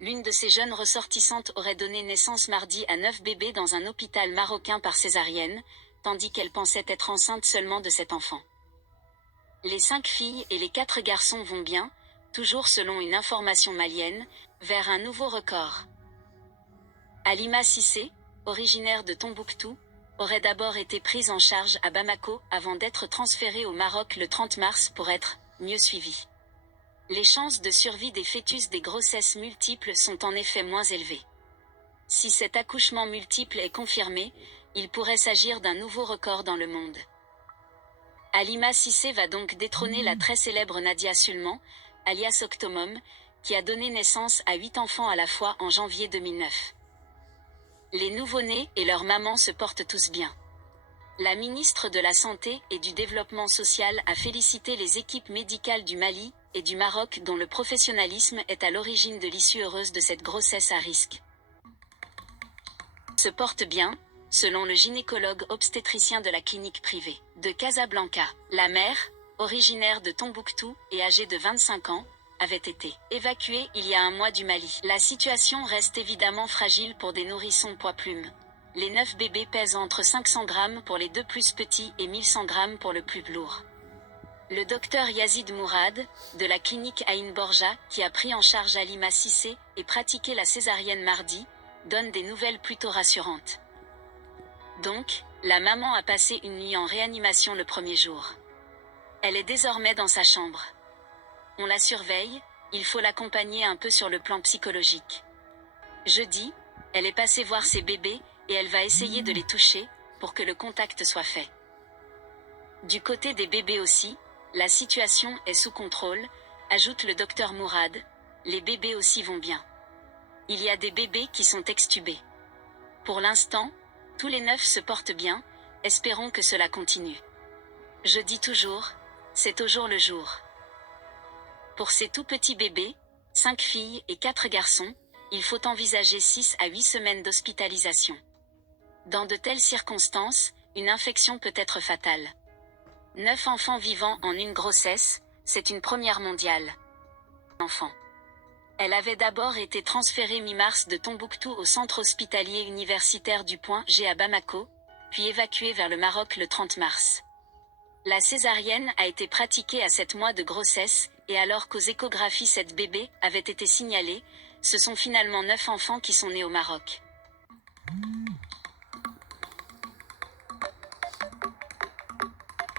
l'une de ces jeunes ressortissantes aurait donné naissance mardi à 9 bébés dans un hôpital marocain par césarienne, tandis qu'elle pensait être enceinte seulement de 7 enfants. Les 5 filles et les 4 garçons vont bien, toujours selon une information malienne, vers un nouveau record. Halima Cissé, originaire de Tombouctou, aurait d'abord été prise en charge à Bamako avant d'être transférée au Maroc le 30 mars pour être mieux suivie. Les chances de survie des fœtus des grossesses multiples sont en effet moins élevées. Si cet accouchement multiple est confirmé, il pourrait s'agir d'un nouveau record dans le monde. Halima Cissé va donc détrôner la très célèbre Nadia Sulman, alias Octomom, qui a donné naissance à 8 enfants à la fois en janvier 2009. Les nouveau-nés et leurs mamans se portent tous bien. La ministre de la Santé et du Développement social a félicité les équipes médicales du Mali et du Maroc dont le professionnalisme est à l'origine de l'issue heureuse de cette grossesse à risque. Se porte bien, selon le gynécologue obstétricien de la clinique privée de Casablanca. La mère, originaire de Tombouctou et âgée de 25 ans, avait été évacuée il y a un mois du Mali. La situation reste évidemment fragile pour des nourrissons poids-plumes. Les 9 bébés pèsent entre 500 grammes pour les 2 plus petits et 1100 grammes pour le plus lourd. Le docteur Yazid Mourad, de la clinique Aïn Borja, qui a pris en charge Halima Cissé et pratiqué la césarienne mardi, donne des nouvelles plutôt rassurantes. Donc, la maman a passé une nuit en réanimation le premier jour. Elle est désormais dans sa chambre. On la surveille, il faut l'accompagner un peu sur le plan psychologique. Jeudi, elle est passée voir ses bébés, et elle va essayer de les toucher, pour que le contact soit fait. Du côté des bébés aussi, la situation est sous contrôle, ajoute le docteur Mourad, les bébés aussi vont bien. Il y a des bébés qui sont extubés. Pour l'instant, tous les 9 se portent bien, espérons que cela continue. Je dis toujours, c'est au jour le jour. Pour ces tout petits bébés, 5 filles et 4 garçons, il faut envisager 6 à 8 semaines d'hospitalisation. Dans de telles circonstances, une infection peut être fatale. 9 enfants vivant en une grossesse, c'est une première mondiale. Enfant. Elle avait d'abord été transférée mi-mars de Tombouctou au centre hospitalier universitaire du Point G à Bamako, puis évacuée vers le Maroc le 30 mars. La césarienne a été pratiquée à 7 mois de grossesse, et alors qu'aux échographies 7 bébés avaient été signalés, ce sont finalement 9 enfants qui sont nés au Maroc.